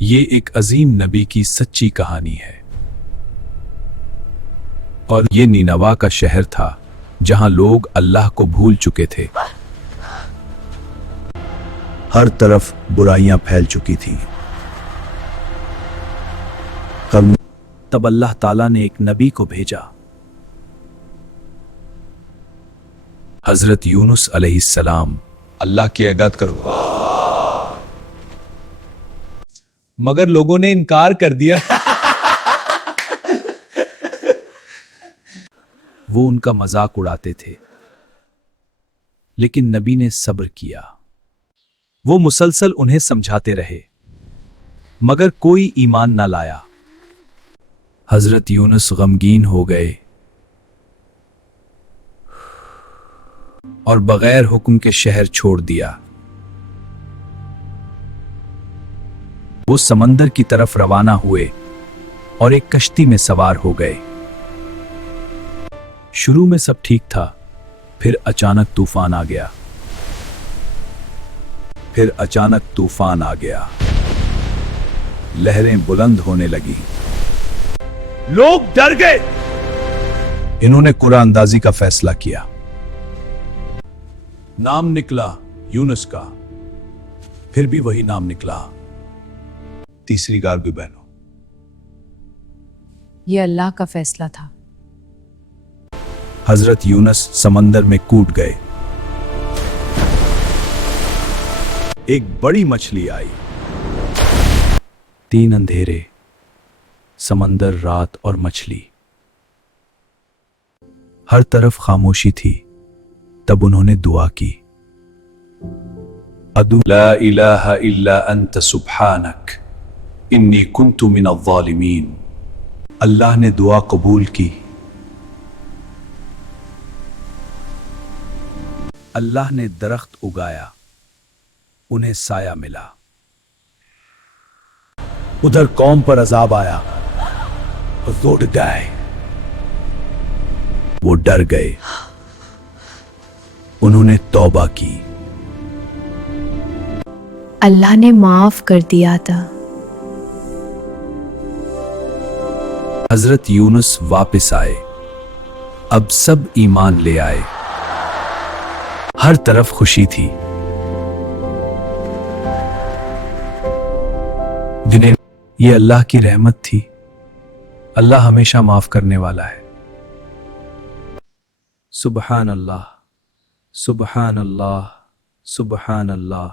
یہ ایک عظیم نبی کی سچی کہانی ہے، اور یہ نینوا کا شہر تھا جہاں لوگ اللہ کو بھول چکے تھے۔ ہر طرف برائیاں پھیل چکی تھیں۔ تب اللہ تعالیٰ نے ایک نبی کو بھیجا، حضرت یونس علیہ السلام۔ اللہ کی عبادت کرو، مگر لوگوں نے انکار کر دیا۔ وہ ان کا مذاق اڑاتے تھے، لیکن نبی نے صبر کیا۔ وہ مسلسل انہیں سمجھاتے رہے، مگر کوئی ایمان نہ لایا۔ حضرت یونس غمگین ہو گئے اور بغیر حکم کے شہر چھوڑ دیا۔ وہ سمندر کی طرف روانہ ہوئے اور ایک کشتی میں سوار ہو گئے۔ شروع میں سب ٹھیک تھا، پھر اچانک طوفان آ گیا۔ لہریں بلند ہونے لگی، لوگ ڈر گئے۔ انہوں نے قرآن اندازی کا فیصلہ کیا۔ نام نکلا یونس کا، پھر بھی وہی نام نکلا۔ تیسری بار بھی بہنوں، یہ اللہ کا فیصلہ تھا۔ حضرت یونس سمندر میں کود گئے۔ ایک بڑی مچھلی آئی۔ 3 اندھیرے، سمندر، رات اور مچھلی۔ ہر طرف خاموشی تھی۔ تب انہوں نے دعا کی، لا الہ الا انت سبحانک انی کنت من الظالمین۔ اللہ نے دعا قبول کی۔ اللہ نے درخت اگایا، انہیں سایہ ملا۔ ادھر قوم پر عذاب آیا اور دوڑ گئے۔ وہ ڈر گئے، انہوں نے توبہ کی۔ اللہ نے معاف کر دیا تھا۔ حضرت یونس واپس آئے، اب سب ایمان لے آئے۔ ہر طرف خوشی تھی۔ جنہیں یہ اللہ کی رحمت تھی۔ اللہ ہمیشہ معاف کرنے والا ہے۔ سبحان اللہ، سبحان اللہ، سبحان اللہ۔